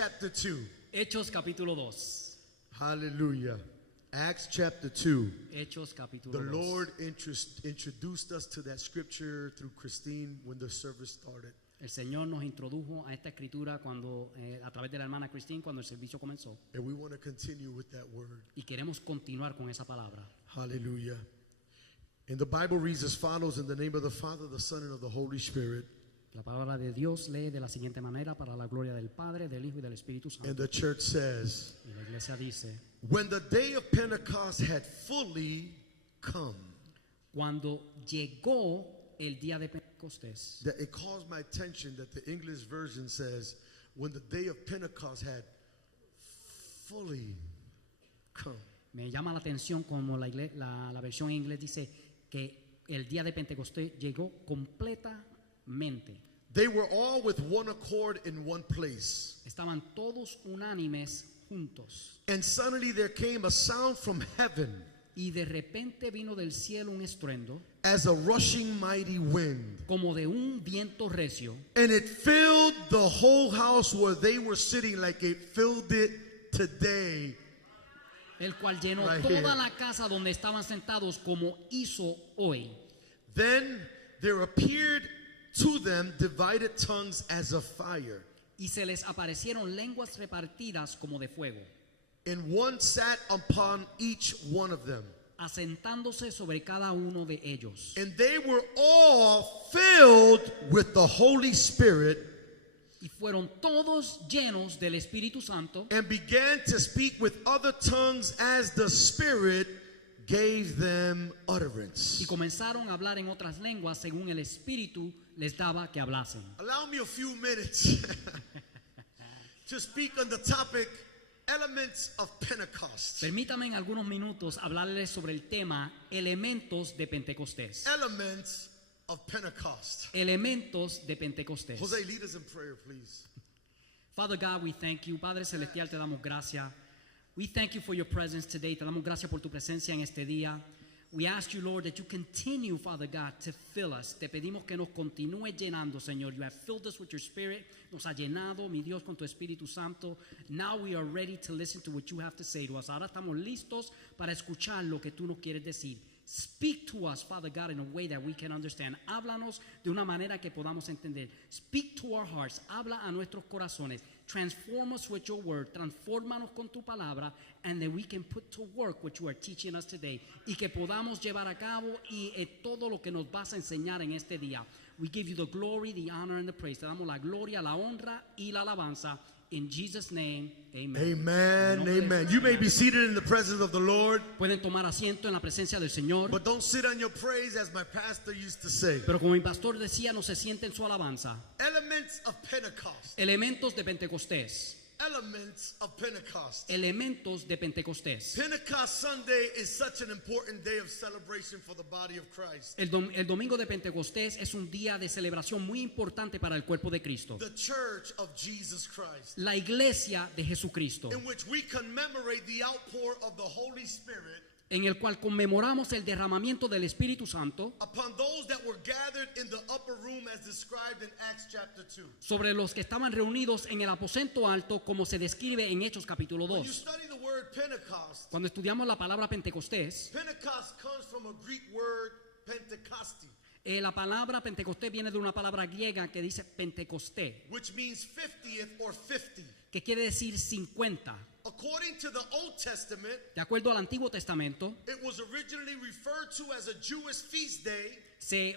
chapter 2. Hechos capítulo 2. Hallelujah. Acts chapter 2. Hechos capítulo The 2. Lord introduced us to that scripture through Christine when the service started. El Señor nos introdujo a esta escritura cuando a través de la hermana Christine cuando el servicio comenzó. And we want to continue with that word. Y queremos continuar con esa palabra. Hallelujah. And the Bible reads as follows: in the name of the Father, the Son, and of the Holy Spirit. La palabra de Dios lee de la siguiente manera: para la gloria del Padre, del Hijo y del Espíritu Santo. And the church says, Y la iglesia dice: when the day of Pentecost had fully come. cuando llegó el día de Pentecostés. That it caused my attention that the English version says, when the day of Pentecost had fully come. Me llama la atención como la versión en inglés dice que el día de Pentecostés llegó completamente. They were all with one accord in one place. Estaban todos unánimes juntos. And suddenly there came a sound from heaven Y de repente vino del cielo un estruendo as a rushing mighty wind. como de un viento recio, And it filled the whole house where they were sitting like it filled it today. el cual llenó Right toda here. la casa donde estaban sentados como hizo hoy. Then there appeared to them divided tongues as of fire. Y se les aparecieron lenguas repartidas como de fuego, And one sat upon each one of them. asentándose sobre cada uno de ellos. And they were all filled with the Holy Spirit Y fueron todos llenos del Espíritu Santo and began to speak with other tongues as the Spirit gave them utterance. y comenzaron a hablar en otras lenguas según el Espíritu les daba que hablasen. Allow me a few minutes to speak on the topic elements of Pentecost. Permítame en algunos minutos hablarles sobre el tema elementos de Pentecostés. Elements of Pentecost. Elementos de Pentecostés. Jose, lead us in prayer, please. Father God, we thank you. Padre Celestial, te damos gracias. We thank you for your presence today. Te damos gracias por tu presencia en este día. We ask you, Lord, that you continue, Father God, to fill us. Te pedimos que nos continúe llenando, Señor. You have filled us with your Spirit. Nos ha llenado, mi Dios, con tu Espíritu Santo. Now we are ready to listen to what you have to say to us. Ahora estamos listos para escuchar lo que tú nos quieres decir. Speak to us, Father God, in a way that we can understand. Háblanos de una manera que podamos entender. Speak to our hearts. Habla a nuestros corazones. Transform us with your word. Transfórmanos con tu palabra. And that we can put to work what you are teaching us today. Y que podamos llevar a cabo y todo lo que nos vas a enseñar en este día. We give you the glory, the honor, and the praise. Te damos la gloria, la honra y la alabanza. In Jesus' name, amen. Amen, amen. You may be seated in the presence of the Lord, Pueden tomar asiento en la presencia del Señor. but don't sit on your praise, as my pastor used to say. Pero como mi pastor decía, no se siente en su alabanza. Elements of Pentecost. Elementos de Pentecostés. Elements of Pentecost. Elementos de Pentecostés. Pentecost Sunday is such an important day of celebration for the body of Christ. El domingo de Pentecostés es un día de celebración muy importante para el cuerpo de Cristo. The church of Jesus Christ, La iglesia de Jesucristo, in which we commemorate the outpour of the Holy Spirit en el cual conmemoramos el derramamiento del Espíritu Santo upon those that were gathered in the upper room as described in Acts chapter 2. sobre los que estaban reunidos en el aposento alto, como se describe en Hechos capítulo When you 2. study the word Pentecost, Cuando estudiamos la palabra Pentecostés, Pentecost comes from a Greek word Pentecosti, la palabra Pentecostés viene de una palabra griega que dice Pentecostés, which means 50th or 50. que quiere decir 50. According to the Old Testament, De acuerdo al Antiguo Testamento, it was originally referred to as a Jewish feast day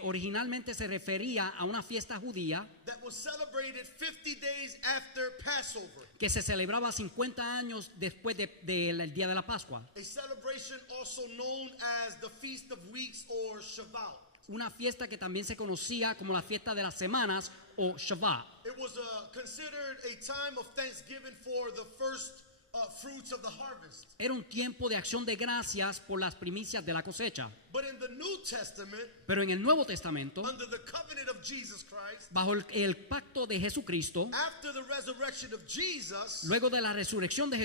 originalmente se refería a una fiesta judía that was celebrated 50 days after Passover, que se celebraba 50 años después del día de la Pascua. a celebration also known as the Feast of Weeks or Shavuot. Una fiesta que también se conocía como la fiesta de las semanas o Shabbat. It was considered a time of thanksgiving for the first fruits of the harvest. Era un tiempo de acción de gracias por las primicias de la cosecha. But in the New Testament, Pero en el Nuevo Testamento, under the covenant of Jesus Christ, bajo el pacto de Jesucristo, after the resurrection of Jesus, luego de la resurrección de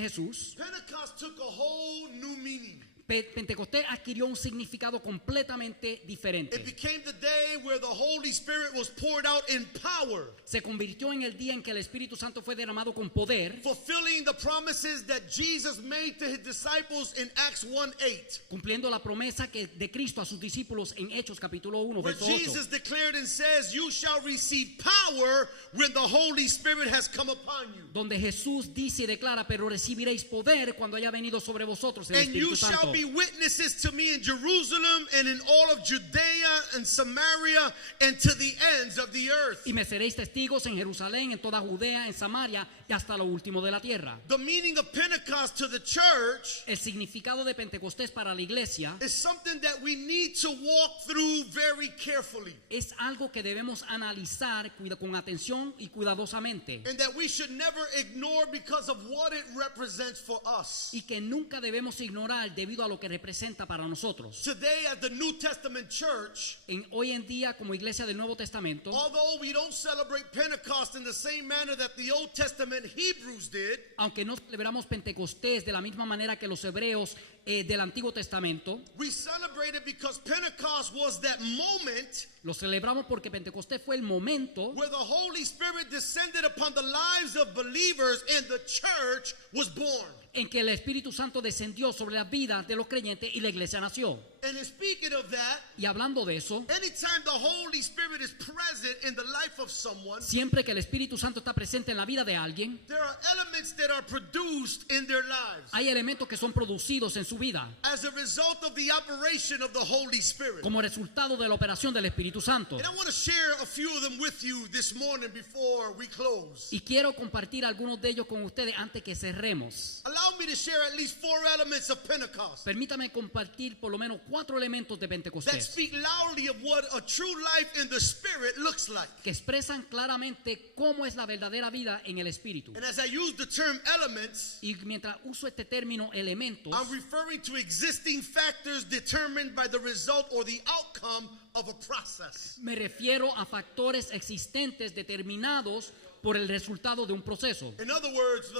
Jesús, Pentecost took a whole new meaning. Pentecostés adquirió un significado completamente diferente. It became the day where the Holy Spirit was poured out in power, Se convirtió en el día en que el Espíritu Santo fue derramado con poder, fulfilling the promises that Jesus made to his disciples in Acts 1:8. cumpliendo la promesa de Cristo a sus discípulos en Hechos capítulo 1, Where verso 8. Jesus declared and says, "You shall receive power when the Holy Spirit has come upon you. Donde Jesús dice y declara, pero recibiréis poder cuando haya venido sobre vosotros el And you Espíritu shall Santo. be witnesses to me in Jerusalem and in all of Judea and Samaria and to the ends of the earth." Y me seréis testigos en Jerusalén, en toda Judea, en Samaria y hasta lo último de la tierra. The meaning of Pentecost to the church El significado de Pentecostés para la iglesia is something that we need to walk through very carefully, es algo que debemos analizar con atención y cuidadosamente, and that we should never ignore because of what it represents for us. y que nunca debemos ignorar debido a lo que representa para nosotros. Today, as the New Testament church, Hoy en día, como iglesia del Nuevo Testamento, although we don't celebrate Pentecost in the same manner that the Old Testament Hebrews did, aunque no celebramos Pentecostés de la misma manera que los hebreos del Antiguo Testamento, we celebrate it because Pentecost was that moment lo celebramos porque Pentecostés fue el momento where the Holy Spirit descended upon the lives of believers and the church was born. en que el Espíritu Santo descendió sobre las vidas de los creyentes y la iglesia nació. And speaking of that, Y hablando de eso, anytime the Holy Spirit is present in the life of someone, siempre que el Espíritu Santo está presente en la vida de alguien, there are elements that are produced in their lives hay elementos que son producidos en su vida as a result of the operation of the Holy Spirit. como resultado de la operación del Espíritu Santo. And I want to share a few of them with you this morning before we close. Y quiero compartir algunos de ellos con ustedes antes que cerremos. Allow me to share at least 4 elements of Pentecost Permítame compartir por lo menos 4 elementos de that Pentecostés speak loudly of what a true life in the Spirit looks like. que expresan claramente cómo es la verdadera vida en el Espíritu. And as I use the term elements, Y mientras uso este término elementos, I'm referring to existing factors determined by the result or the outcome of a process. me refiero a factores existentes determinados por el resultado de un proceso. In other words,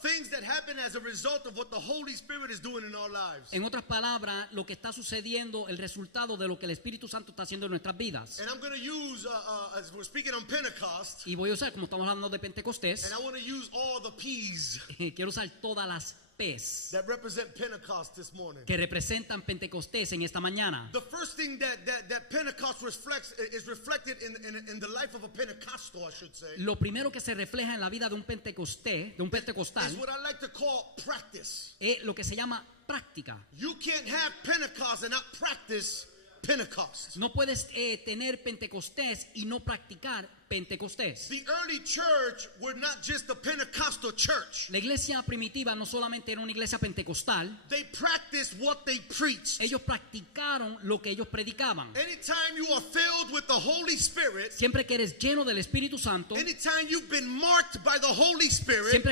things that happen as a result of what the Holy Spirit is doing in our lives. En otras palabras, lo que está sucediendo, el resultado de lo que el Espíritu Santo está haciendo en nuestras vidas. And I'm going to use, as we're speaking on Pentecost, Y voy a usar, como estamos hablando de Pentecostés, and I want to use all the P's quiero usar todas las P's that represent Pentecost this morning. que representan Pentecostés en esta mañana. The first thing that Pentecost reflects is reflected in the life of a Pentecostal, I should say, Lo primero que se refleja en la vida de un pentecostés, de un pentecostal, is what I like to call practice. es lo que se llama práctica. You can't have Pentecost and not practice Pentecost. No puedes tener Pentecostés y no practicar Pentecostés. The early church were not just a Pentecostal church. La iglesia primitiva no solamente era una iglesia pentecostal, They practiced what they preached. ellos practicaron lo que ellos predicaban. Anytime you are filled with the Holy Spirit, Siempre que eres lleno del Espíritu Santo, anytime you've been marked by the Holy Spirit,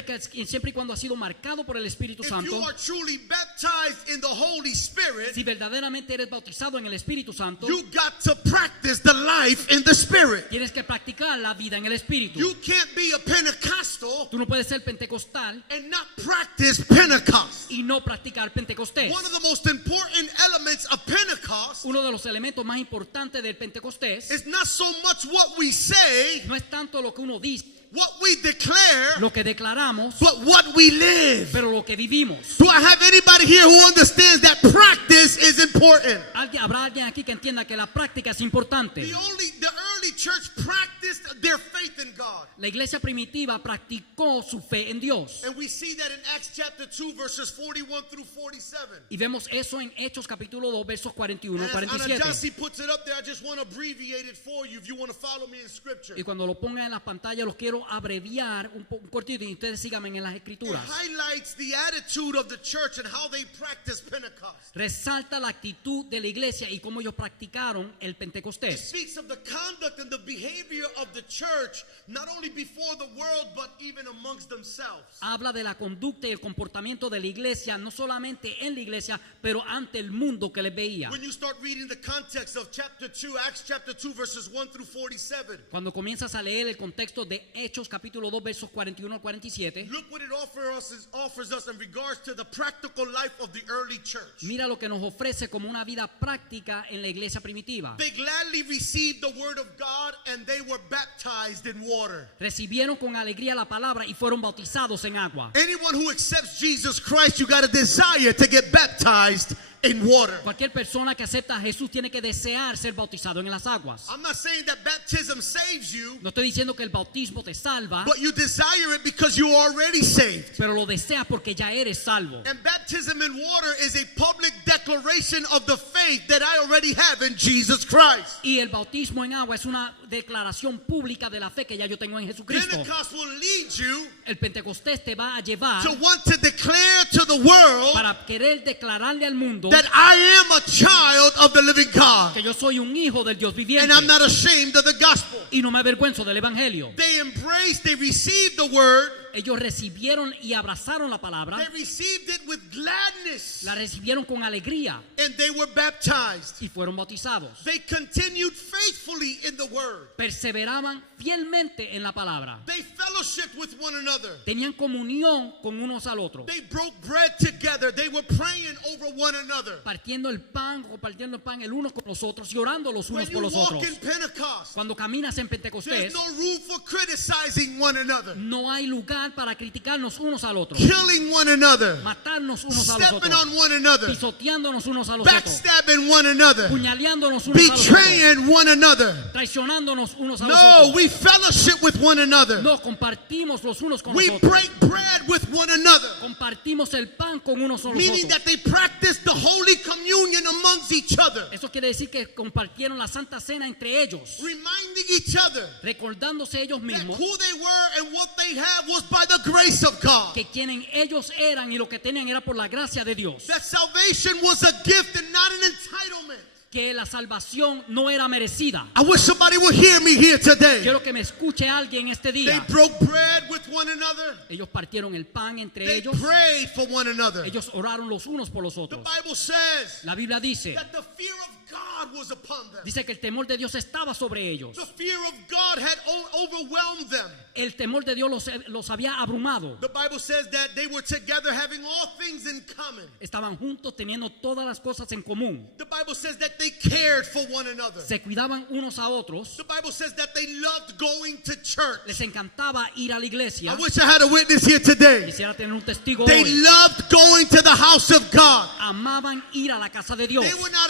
siempre y cuando has sido marcado por el Espíritu if you Santo, are truly baptized in the Holy Spirit, si verdaderamente eres bautizado en el Espíritu Santo, you got to practice the life in the Spirit. tienes que practicar la vida en el Espíritu. You can't be a Pentecostal Tú no puedes ser pentecostal and not practice Pentecost. y no practicar Pentecostés. One of the most important elements of Pentecost Uno de los elementos más importantes del Pentecostés is not so much what we say, no es tanto lo que uno dice, what we declare, lo que declaramos, but what we live. pero lo que vivimos. Do I have anybody here who understands that practice is important? Habrá alguien aquí que entienda que la práctica es importante. The early church practiced their faith in God. La iglesia primitiva practicó su fe en Dios. And we see that in Acts chapter 2 verses 41 through 47. Y vemos eso en Hechos capítulo 2 versos 41 y And as 47. Anajasi puts it up there, I just want to abbreviate it for you if you want to follow me in scripture. Y cuando lo pongan en las pantallas los quiero abreviar un cortito y ustedes síganme en las It escrituras. highlights the attitude of the church and how they practice Pentecost. Resalta la actitud de la iglesia y cómo ellos practicaron el It Pentecostés. speaks of the conduct and the behavior of the church not only before the world, but even amongst themselves. Habla de la conducta y el comportamiento de la iglesia, no solamente en la iglesia, pero ante el mundo que les veía. When you start reading the context of chapter 2, Acts chapter 2, verses 1 through 47, Cuando comienzas a leer el contexto de Hechos capítulo 2 versos 41 al 47, look what it offers us in regards to the practical life of the early church. mira lo que nos ofrece como una vida práctica en la iglesia primitiva. They gladly received the word of God and they were baptized in water. Recibieron con alegría la palabra y fueron bautizados en agua. Anyone who accepts Jesus Christ, you got a desire to get baptized in water. Cualquier persona que acepta a Jesús tiene que desear ser bautizado en las aguas. I'm not saying that baptism saves you, No estoy diciendo que el bautismo te salva, but you desire it because you're already saved. pero lo deseas porque ya eres salvo. And baptism in water is a public declaration of the faith that I already have in Jesus Christ. Y el bautismo en agua es una declaración pública de la fe que ya yo tengo en Jesucristo. Pentecost will lead you El Pentecostés te va a llevar to want to declare to the world para querer declararle al mundo that I am a child of the living God. que yo soy un hijo del Dios And viviente I'm not ashamed of the gospel. y no me avergüenzo del evangelio. They received the word, Ellos recibieron y abrazaron la palabra, they received it with gladness, la recibieron con alegría and they were baptized. y fueron bautizados. They continued faithfully in the word. Perseveraban fielmente en la palabra. They fellowshiped with one another. Tenían comunión con unos al otro. They broke bread together. They were praying over one another. Partiendo el pan, compartiendo el pan el uno con los otros y orando los When unos you por los walk otros. in Pentecost, Cuando caminas en there's Pentecostés, no room for criticizing one another, no hay lugar para criticarnos unos al otro, killing one another, matarnos unos a los stepping otros, on one another, pisoteándonos unos a los otros, backstabbing one another, puñaleándonos unos a los otros, betraying one another. traicionándonos unos a los No, otros. we fellowship with one another. No, compartimos los unos con We los otros. break bread with one another, Compartimos el pan con unos con los meaning otros. that they practice the Holy Communion amongst each other, Eso quiere decir que compartieron la Santa Cena entre ellos, reminding each other recordándose ellos that mismos who they were and what they had was by the grace of God. que quienes ellos eran y lo que tenían era por la gracia de Dios. That salvation was a gift and not an entitlement. Que la salvación no era merecida. I wish somebody would hear me here today. Quiero que me escuche alguien este They día. broke bread with one another. Ellos partieron el pan entre They ellos. prayed for one another. Ellos oraron los unos por los The otros. Bible says La Biblia dice, that the fear of God was upon them. dice que el temor de Dios estaba sobre ellos. The fear of God had overwhelmed them. El temor de Dios los había abrumado. The Bible says that they were together having all things in common. Estaban juntos teniendo todas las cosas en común. The Bible says that they cared for one another. Se cuidaban unos a otros. The Bible says that they loved going to church. Les encantaba ir a la iglesia. I wish I had a witness here today. Quisiera tener un testigo They hoy. loved going to the house of God. Amaban ir a la casa de Dios. They were not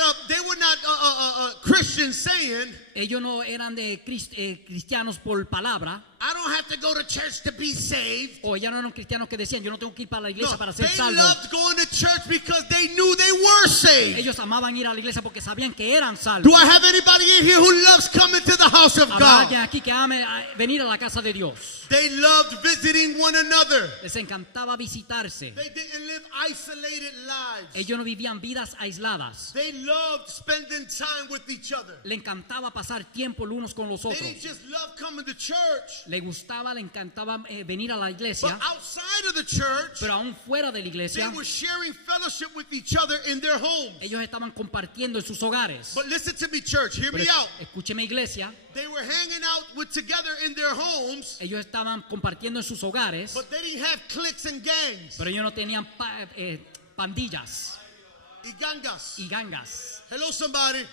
Christians saying, Ellos no eran de cristianos por palabra. I don't have to go to church to be saved. O ellos no eran cristianos que decían, yo no tengo que ir para la iglesia No, para ser they salvo. loved going to church because they knew they were saved. Ellos amaban ir a la iglesia porque sabían que eran Do salvos. I have anybody in here who loves coming to the house of Habrá alguien God? aquí que ame venir a la casa de Dios. They loved visiting one another. Les encantaba visitarse. They didn't live isolated lives. Ellos no vivían vidas aisladas. They loved spending time with each other. Le encantaba pasar tiempo los unos con los They otros. didn't just love coming to church, Le gustaba, le encantaba venir a la but iglesia. outside of the church, Pero aún fuera de la they iglesia, were sharing fellowship with each other in their homes. ellos estaban compartiendo en sus hogares. But listen to me, church. Hear Pero me out. escúcheme, iglesia. They were hanging out together in their homes, Ellos estaban compartiendo en sus hogares, but they didn't have cliques and gangs pero ellos no tenían pandillas y gangas. y gangas. Hello, somebody.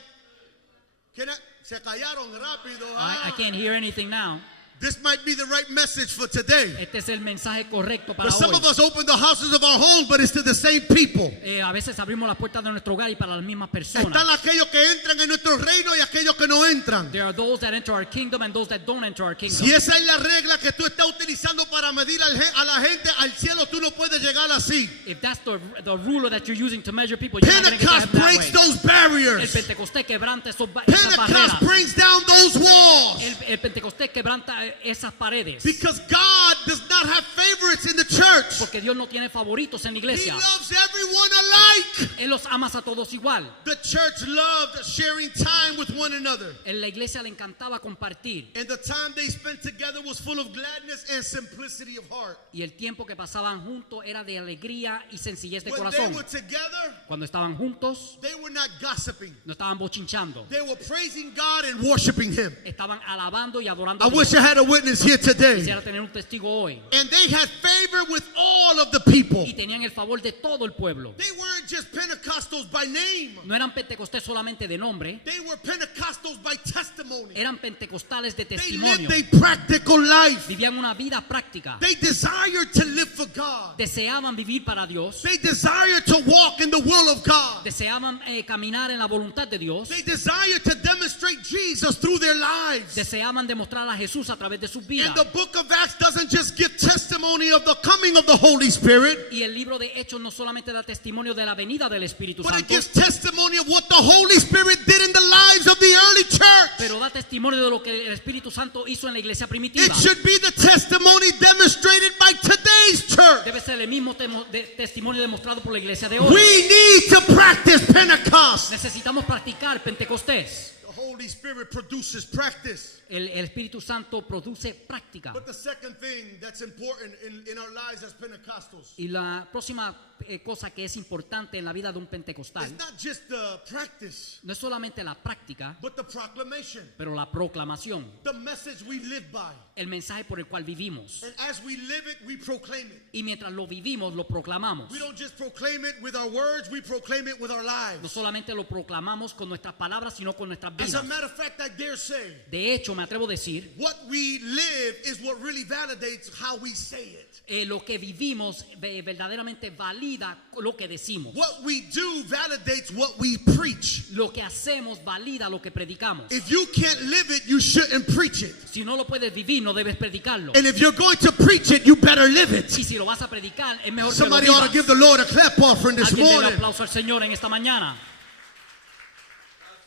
Se callaron rápido. I can't hear anything now. This might be the right message for today. Este es el mensaje correcto para But some hoy. of us open the houses of our homes, but it's to the same people. A veces abrimos las puertas de nuestro hogar y para las mismas personas. Están aquellos que entran en nuestro reino y aquellos que no entran. There are those that enter our kingdom and those that don't enter our kingdom. Si esa es la regla que tú estás utilizando para medir a la gente al cielo, tú no puedes llegar así. If that's the ruler that you're using to measure people, you're not going to get to Pentecost heaven that breaks way. those El barriers. Pentecostés quebranta esas Pentecost barreras. brings down those walls. El Pentecostés quebranta esas paredes. Because God does not have favorites in the church. Porque Dios no tiene favoritos en la He iglesia. loves everyone alike. Él los ama a todos igual. The church loved sharing time with one another. En la iglesia le encantaba compartir. And the time they spent together was full of gladness and simplicity of heart. Y el tiempo que pasaban juntos era de alegría y sencillez de When they corazón. were together, Cuando estaban juntos, they were not gossiping. no estaban bochinchando. They were praising God and worshiping Him. Estaban alabando y adorando I a Dios. wish I had a witness here today. Quisiera tener un testigo hoy. And they had favor with all of the people. Y tenían el favor de todo el pueblo. They weren't just Pentecostals by name. No eran pentecostés solamente de nombre, They were Pentecostals by testimony. eran pentecostales de They testimonio. lived a practical life. Vivían una vida práctica. They desired to live for God. Deseaban vivir para Dios. They desired to walk in the will of God. Deseaban caminar en la voluntad de Dios. They desired to demonstrate Jesus through their lives. Deseaban demostrar a Jesús a través de sus And vidas. the book of Acts doesn't just give testimony of the coming of the Holy Spirit, Y el libro de Hechos no solamente da testimonio de la venida del Espíritu but it Santo, gives testimony of what the Holy Spirit did in the lives of the early church. pero da testimonio de lo que el Espíritu Santo hizo en la iglesia It primitiva. should be the testimony demonstrated by today's church. Debe ser el mismo testimonio demostrado por la iglesia de We hoy. need to practice Pentecost. Necesitamos practicar Pentecostés. The Holy Spirit produces practice. El Espíritu Santo produce práctica. But the second thing that's important in our lives as Pentecostals Y la próxima cosa que es importante en la vida de un pentecostal is not just the practice, no es solamente la práctica, but the proclamation, pero la proclamación, the message we live by. el mensaje por el cual vivimos. And as we live it, we proclaim it. Y mientras lo vivimos, lo proclamamos. We don't just proclaim it with our words, we proclaim it with our No lives. solamente lo proclamamos con nuestras palabras, sino con nuestras As a vidas. matter of fact, I dare say, De hecho, me atrevo a decir, what we live is what really validates how we say it. lo que vivimos verdaderamente valida lo que decimos. What we do validates what we preach. Lo que hacemos valida lo que predicamos. If you can't live it, you shouldn't preach it. Si no lo puedes vivir, no debes predicarlo. And if you're going to preach it, you better live it. Y si lo vas a predicar, es mejor Somebody que lo ought to vivas. give the Lord a clap offering this Alguien dé un morning. aplauso al Señor en esta mañana.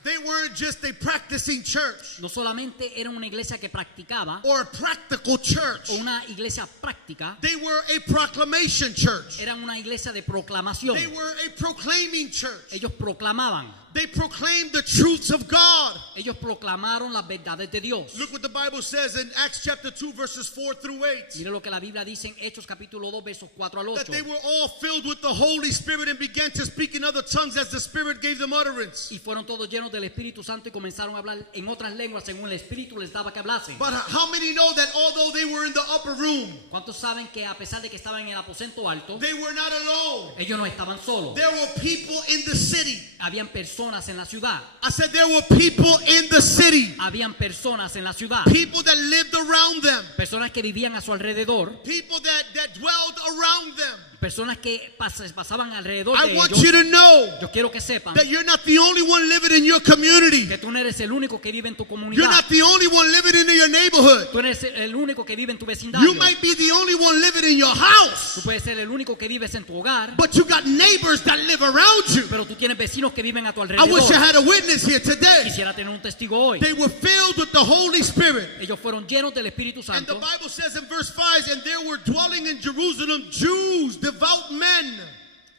They weren't just a practicing church No solamente era una iglesia que practicaba or a practical church. o una iglesia práctica, They were a proclamation church. eran una iglesia de proclamación. They were a proclaiming church. Ellos proclamaban, They proclaimed the truths of God. ellos proclamaron las verdades de Dios. Look what the Bible says in Acts chapter 2 verses 4 through 8. Mire lo que la Biblia dice en Hechos capítulo 2 versos 4 al That 8. they were all filled with the Holy Spirit and began to speak in other tongues as the Spirit gave them utterance. Y fueron todos llenos del Espíritu Santo y comenzaron a hablar en otras lenguas según el Espíritu les daba que hablasen. But how many know that although they were in the upper room, ¿Cuántos saben que a pesar de que estaban en el aposento alto, they were not alone? ellos no estaban solos? There were people in the city. Habían personas en la ciudad. I said there were people in the city. Habían personas en la ciudad. People that lived around them. Personas que vivían a su alrededor. People that dwelled around them. Personas que pasaban alrededor I de want ellos. you to know Yo quiero que sepan that you're not the only one living in your community. que tú no eres el único que vive en tu You're comunidad. not the only one living in your neighborhood. Tú eres el único que vive en tu You vecindario. might be the only one living in your house, Tú puedes ser el único que vives en tu hogar, but you got neighbors that live around you. pero tú tienes vecinos que viven a tu I wish I alrededor. had a witness here today. Quisiera tener un testigo hoy. They were filled with the Holy Spirit. Ellos fueron llenos del Espíritu And the Santo. Bible says in verse 5, and there were dwelling in Jerusalem Jews, devout men.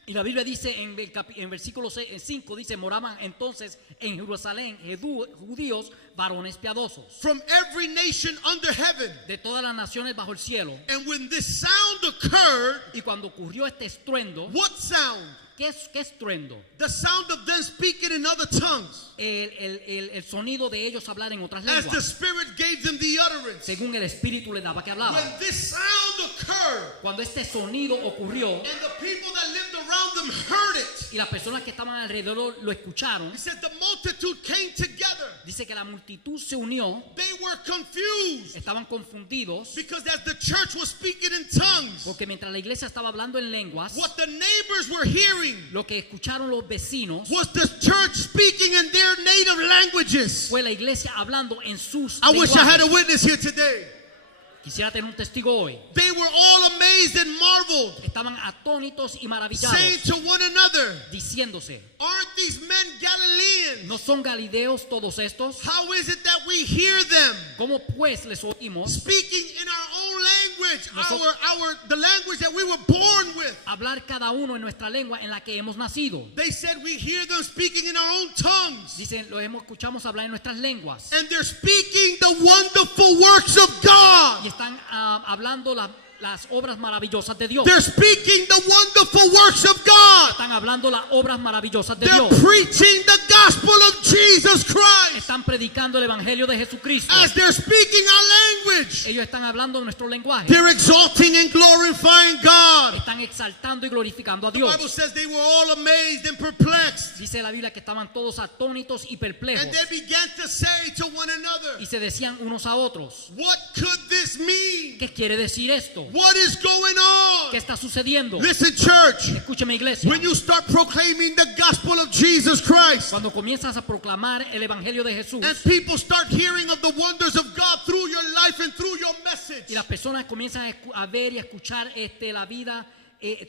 Y la Biblia dice en versículo 5, dice, moraban entonces en Jerusalén judíos, varones piadosos, From every nation under heaven. de todas las naciones bajo el cielo. And when this sound occurred, Y cuando ocurrió este estruendo, what sound? ¿qué estruendo? The sound of them speaking in other tongues. El sonido de ellos hablar en otras As the lenguas, Spirit gave them the utterance. según el Espíritu les daba que hablaban. When this sound occurred, Cuando este sonido ocurrió and the people that lived around them heard it, y las personas que estaban alrededor lo escucharon, he said the multitude came together. dice que la multitud se unió, They were confused estaban confundidos, because as the church was speaking in tongues, porque mientras la iglesia estaba hablando en lenguas, what the neighbors were hearing lo que escucharon los vecinos was the church speaking in their native languages. fue la iglesia hablando en sus I wish I had a lenguajes. witness here today. Quisiera tener un testigo hoy. They were all amazed and marveled. estaban atónitos y maravillados, saying to one another, diciéndose, aren't these men Galileans? ¿no son galileos todos estos? How is it that we hear them ¿Cómo pues les oímos speaking in our own language, Nosotros- the language that we were born with? hablar cada uno en nuestra lengua en la que hemos nacido? They said we hear them speaking in our own tongues. Dicen, lo escuchamos hablar en nuestras lenguas. And they're speaking the wonderful works of Y God. están hablando las obras maravillosas de Dios. They're speaking the wonderful works of God. Están hablando las obras maravillosas de They're Dios. preaching the gospel of Jesus Christ. Están predicando el evangelio de Jesucristo. As they're speaking our language, Ellos están hablando nuestro lenguaje. they're exalting and glorifying God. Están exaltando y glorificando a The Dios. Bible says they were all amazed and perplexed. Dice la Biblia que estaban todos atónitos y perplejos. And they began to say to one another, Y se decían unos a otros, what could this mean? ¿qué quiere decir esto? What is going ¿Qué on? está sucediendo? Listen, church, Escúcheme, iglesia. when you start proclaiming the gospel of Jesus Christ, Cuando comienzas a proclamar el evangelio de Jesús and people start hearing of the wonders of God through your life and through your message, y las personas comienzan a ver y a escuchar la vida,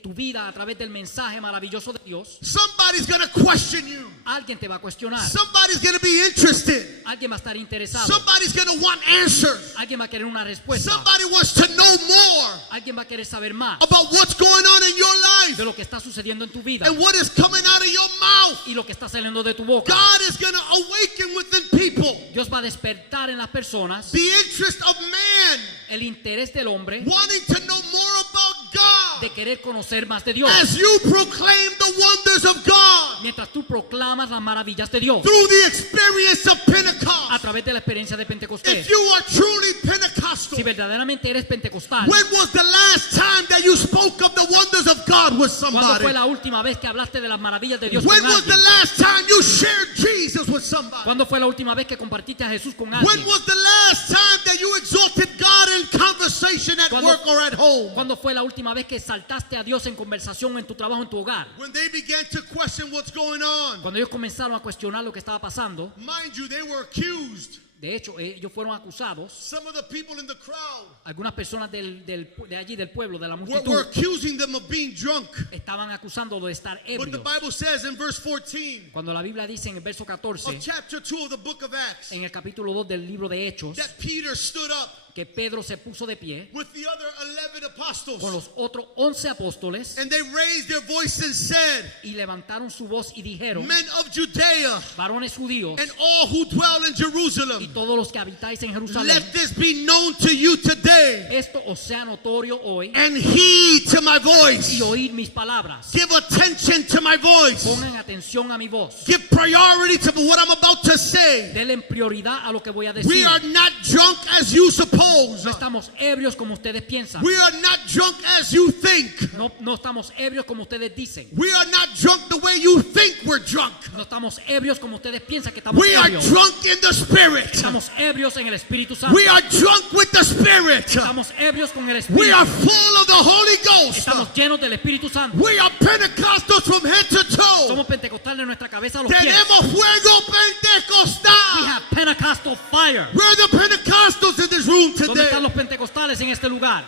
tu vida a través del mensaje maravilloso de Dios, somebody's going to question you. alguien te va a cuestionar, Somebody's going to be interested. alguien va a estar interesado, Somebody's going to want answers. alguien va a querer una respuesta, Somebody wants to know more alguien va a querer saber más about what's going on in your de life lo que está sucediendo en tu vida and what is coming out of your mouth. y lo que está saliendo de tu boca. God is going to awaken within people Dios va a despertar en las personas the interest of man el interés del hombre wanting to know more about God de querer conocer más de Dios. as you proclaim the wonders of God Mientras tú proclamas las maravillas de Dios through the experience of a Pentecost. través de la experiencia de Pentecostés. If you are truly Pentecostal, Si verdaderamente eres pentecostal, when was the last time that you spoke of the wonders of God with ¿cuándo somebody? fue la última vez que hablaste de las maravillas de Dios con When was the alguien? last time you shared Jesus with somebody? ¿Cuándo fue la última vez que compartiste a Jesús con When alguien? was the last time that you exalted God in conversation at ¿Cuándo- work or at home? ¿Cuándo fue la última vez que exaltaste a Dios en conversación, en tu trabajo, en tu hogar? When they began to question what's going on. Cuando ellos comenzaron a cuestionar lo que estaba pasando, Mind you, they were accused. de hecho, ellos fueron acusados. Some of the people in the crowd Algunas personas de allí del pueblo, de la were multitud, accusing them of being drunk. estaban acusando de estar But the ebrios. Bible says in verse 14 Cuando la Biblia dice en el verso 14, of chapter 2 of the book of Acts en el capítulo 2 del libro de Hechos, that Peter stood up que Pedro se puso de pie with the other 11 con apostles los otros 11 apóstoles and they raised their voice and said, y levantaron su voz y dijeron, men of Judea varones judíos and all who dwell in y Jerusalem, todos los que habitáis en Jerusalén, let this be known to you today esto os sea notorio hoy and heed to my y voice. oíd mis palabras. Give attention to my voice. Pongan atención a mi voz. Give priority to what I'm about to say. Denle prioridad a lo que voy a We decir. are not drunk as you suppose. No estamos ebrios como ustedes piensan. We are not drunk as you think. No estamos ebrios como ustedes dicen. We are not drunk the way you think we're drunk. No estamos ebrios como ustedes piensan que estamos We are ebrios. drunk in the Spirit. Estamos ebrios en el Espíritu Santo. We are drunk with the Spirit. Estamos ebrios con el We Espíritu. are full of the Holy Ghost. Estamos llenos del Espíritu Santo. We are Pentecostals from head to toe. Somos pentecostales de nuestra cabeza a los pies. Tenemos fuego We pentecostal. have Pentecostal fire. We're the Pentecostals in this room ¿Dónde today. están los pentecostales en este lugar?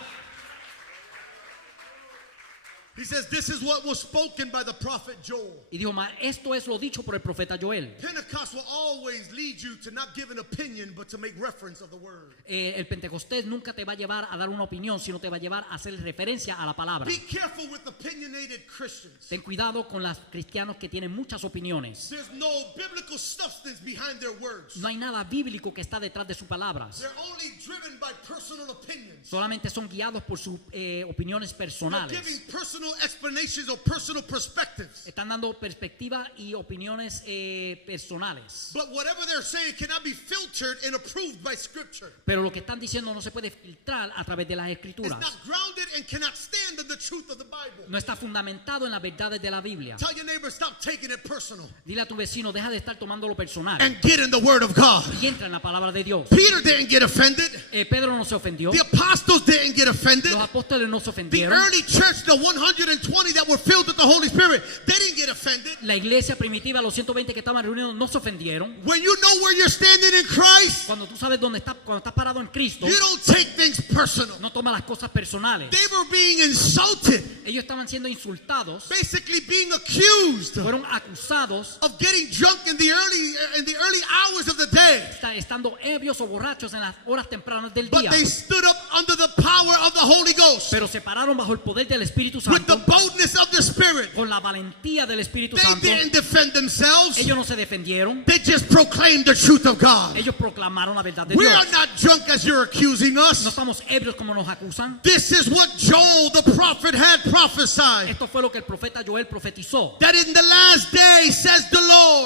He says this is what was spoken by the prophet Joel. Y dijo, esto es lo dicho por el profeta Joel. Pentecost will always lead you to not give an opinion, but to make reference of the word. El Pentecostés nunca te va a llevar a dar una opinión, sino te va a llevar a hacer referencia a la palabra. Be careful with opinionated Christians. Ten cuidado con los cristianos que tienen muchas opiniones. There's no biblical substance behind their words. No hay nada bíblico que está detrás de sus palabras. They're only driven by personal opinions. Solamente son guiados por sus opiniones They're personales. giving personal explanations or personal perspectives. Están dando perspectiva y opiniones personales. But whatever they're saying cannot be filtered and approved by Scripture. Pero lo que están diciendo no se puede filtrar a través de las It's escrituras. not grounded and cannot stand in the truth of the Bible. No está fundamentado en las verdades de la Biblia. Tell your neighbor, stop taking it personal Dile a tu vecino, deja de estar tomando lo personal and get in the Word of God. y entra en la palabra de Dios. Peter didn't get offended. Pedro no se ofendió. The apostles didn't get offended. Los apóstoles no se The ofendieron. early church, the 120 that were filled with the Holy Spirit, they didn't get offended. La iglesia primitiva, los 120 que estaban reunidos, no se ofendieron. When you know where you're standing in Christ, Cuando tú sabes dónde estás, cuando estás parado en Cristo, you don't take things personal. no tomas las cosas personales. They were being insulted. Ellos estaban siendo insultados, basically being accused fueron acusados, of getting drunk in the early hours of the day. estando ebrios o borrachos en las horas tempranas del But día. they stood up under the power of the Holy Ghost Pero se pararon bajo el poder del Espíritu with the Santo, boldness of the Spirit. con la valentía del Espíritu They Santo. didn't defend themselves. Ellos no se defendieron, They just proclaimed the truth of God. ellos proclamaron la verdad de We Dios. are not drunk as you're accusing No us. estamos ebrios como nos acusan. This is what Joel the prophet had prophesied. Esto fue lo que el profeta Joel profetizó. That in the last day, says the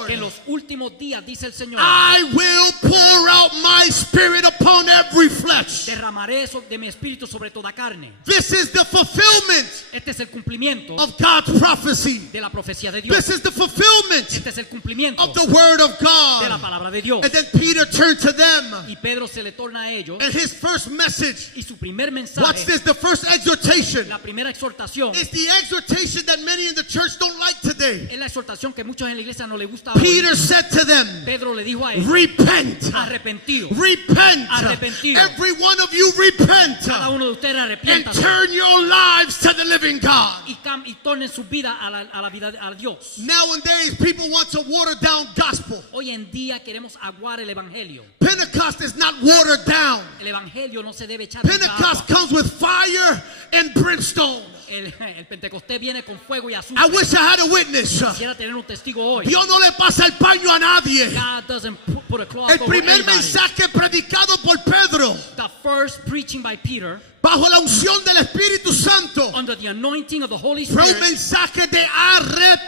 Que en Lord, los últimos días, dice el Señor, I will pour out my spirit upon every flesh. derramaré de mi espíritu sobre toda carne. This is the fulfillment Este es el cumplimiento of God's prophecy. de la profecía de Dios. This is the fulfillment Este es el cumplimiento of the word of de la God. palabra de Dios. And then Peter turned to them, Y Pedro se le torna a ellos, and his first message, y su primer watch mensaje, this, the first exhortation, la primera exhortación, is the exhortation that many in the church don't like today. es la exhortación que muchos en la iglesia no le gusta hoy. Peter said to them, Pedro le dijo a ellos, repent, arrepentido. repent, Arrepentido. every one of you repent, Cada uno de ustedes and arrepiéntase turn your lives to the living God. y tornen su vida a la vida a Dios. Nowadays, people want to water down gospel. Hoy en día queremos aguar el evangelio. Pentecost is not watered down. El evangelio no se debe echar mucha Pentecost agua. comes with fire and brimstone. El Pentecostés viene con fuego y I azufre. wish I had a witness. Quisiera tener un testigo hoy. Dios no le pasa el paño a nadie. God doesn't put a cloth El over primer anybody. mensaje predicado por Pedro, The first preaching by Peter bajo la unción del Espíritu Santo, under the anointing of the Holy fue un Spirit mensaje de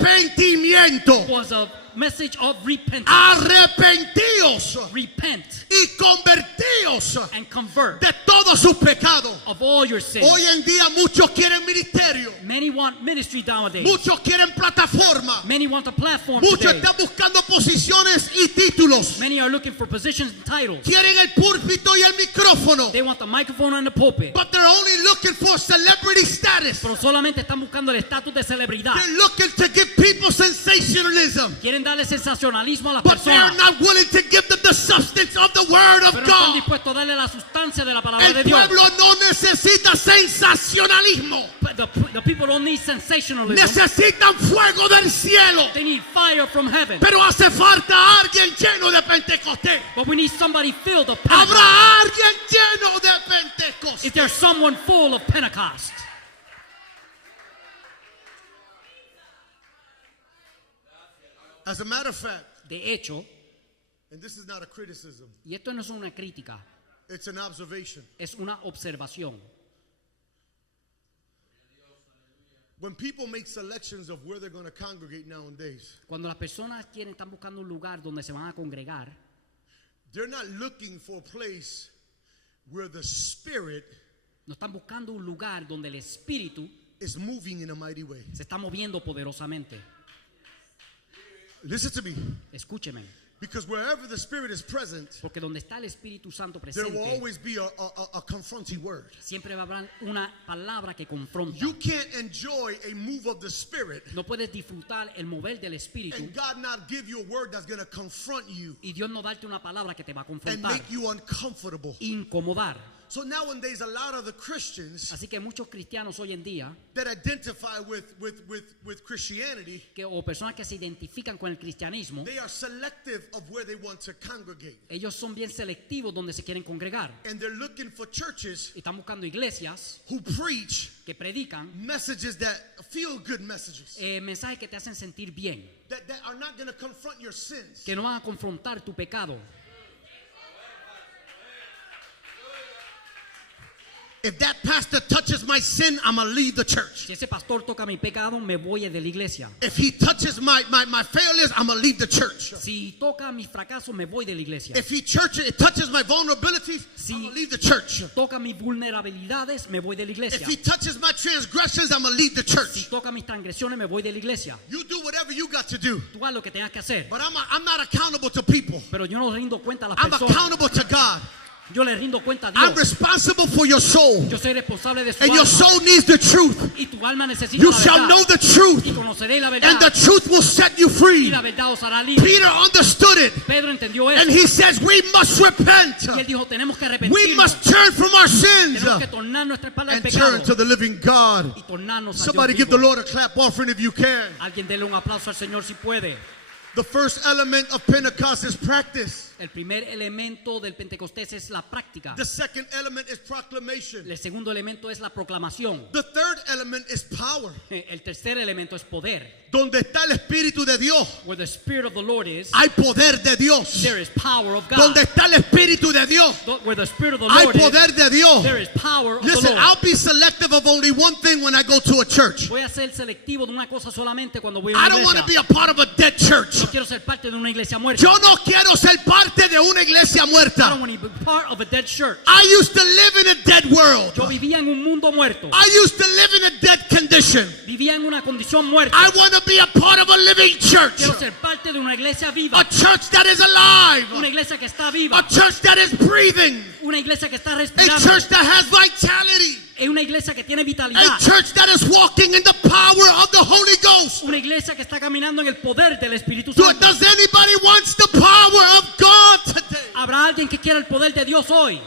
arrepentimiento. was a message of repentance. Arrepentíos Repent y convertíos and convert de todos sus pecados. of all your sins. Hoy en día muchos quieren ministerio, Many want ministry nowadays. muchos quieren plataforma, Many want a platform muchos today. están buscando posiciones y títulos. Many are looking for positions and titles. Quieren el púlpito y el micrófono, They want the microphone and the pulpit. but they're only looking for celebrity status. Pero solamente están buscando el estatus de celebridad. They're looking to give people sensationalism, Quieren darle sensacionalismo a las but they're personas. not willing to give them the substance of the word of Pero no están God. dispuestos a darle la sustancia de la palabra El de Dios. pueblo no necesita sensacionalismo, But the people don't need sensationalism. necesitan fuego del cielo. They need fire from heaven. Pero hace falta alguien lleno de Pentecostés. But we need somebody filled of Pentecost. Habrá alguien lleno de Pentecostés. If there's someone full of Pentecost. As a matter of fact, De hecho, and this is not a criticism, y esto no es una crítica, it's an observation. es una observación. When people make selections of where they're going to congregate nowadays, Cuando las personas están buscando un lugar donde se van a congregar, they're not looking for a place where the Spirit no están buscando un lugar donde el Espíritu is moving in a mighty way. se está moviendo poderosamente. Listen to me. Escúcheme, Because wherever the Spirit is present, porque donde está el Espíritu Santo there will presente, always be a confronting word. siempre va a haber una palabra que confronta. You can't enjoy a move of the Spirit No puedes disfrutar el mover del Espíritu and God not give you a word that's going to confront you y Dios no darte una palabra que te va a and confrontar, make you uncomfortable. incomodar. So nowadays, a lot of the Christians Así que muchos cristianos hoy en día, that identify with Christianity, o personas que se identifican con el cristianismo, they are selective of where they want to congregate. ellos son bien selectivos donde se quieren congregar. And they're looking for churches Y están buscando iglesias who preach que predican messages that feel good messages, mensajes que te hacen sentir bien, that are not going to confront your sins. que no van a confrontar tu pecado. If that pastor touches my sin, I'm going to leave the church. Si ese pastor toca mi pecado, me voy de la iglesia. If he touches my failures, I'm going to leave the church. Si toca mis fracasos, me voy de la iglesia. If he touches my vulnerabilities, Si- I'm going to leave the church. Toca mis vulnerabilidades, me voy de la If iglesia. he touches my transgressions, I'm going to leave the Si church. toca mis transgresiones, me voy de la iglesia. You do whatever you got to do. Tú haz lo que tengas que hacer. But I'm not accountable to people. Pero yo no rindo cuenta a las I'm personas. accountable to God. Yo le rindo cuenta a I'm Dios. responsible for your soul. Yo soy responsable de su And your alma. soul needs the truth. Y tu alma necesita You la shall verdad. know the truth, Y conoceréis la and verdad. the truth will set you Y free. la verdad os hará libre. Peter understood it, Pedro entendió eso. and he says we must repent. Y él dijo, tenemos que We arrepentirnos. must turn from our sins Tenemos que tornar nuestra espalda al and pecado. turn to the living God. Y tornarnos a Somebody Dios give the vivo. Lord a clap offering if you can. Alguien dele un aplauso al Señor si puede. The first element of Pentecost is practice. El primer elemento del Pentecostés es la práctica. The second element is proclamation. El segundo elemento es la proclamación. The third element is power. El tercer elemento es poder. Donde está el Espíritu de Dios, Where the Spirit of the Lord is, hay poder de Dios. there is power of God. Donde está el Espíritu de Dios, Where the Spirit of the hay Lord is, poder de Dios. there is power of the Listen, Lord. I'll be selective of only one thing when I go to a church. Voy a ser selectivo de una cosa solamente cuando voy a I una don't want to be iglesia. a part of a dead church. No quiero ser parte de una iglesia muerta. Yo no quiero ser parte de una iglesia I don't muerta. want to be part of a dead church. I used to live in a dead world. Yo vivía en un mundo muerto. I used to live in a dead condition. Vivía en una condición muerta. I want to be a part of a living church. Quiero ser parte de una iglesia A viva. church that is alive. Una iglesia que está A viva. church that is breathing. Una iglesia que está A respirando. church that has vitality. Es una iglesia que tiene A vitalidad. church that is walking in the power of the Holy Ghost. Una iglesia que está caminando en el poder del Espíritu Santo. Does anybody wants the power of God today? ¿Habrá alguien que quiera el poder de Dios hoy?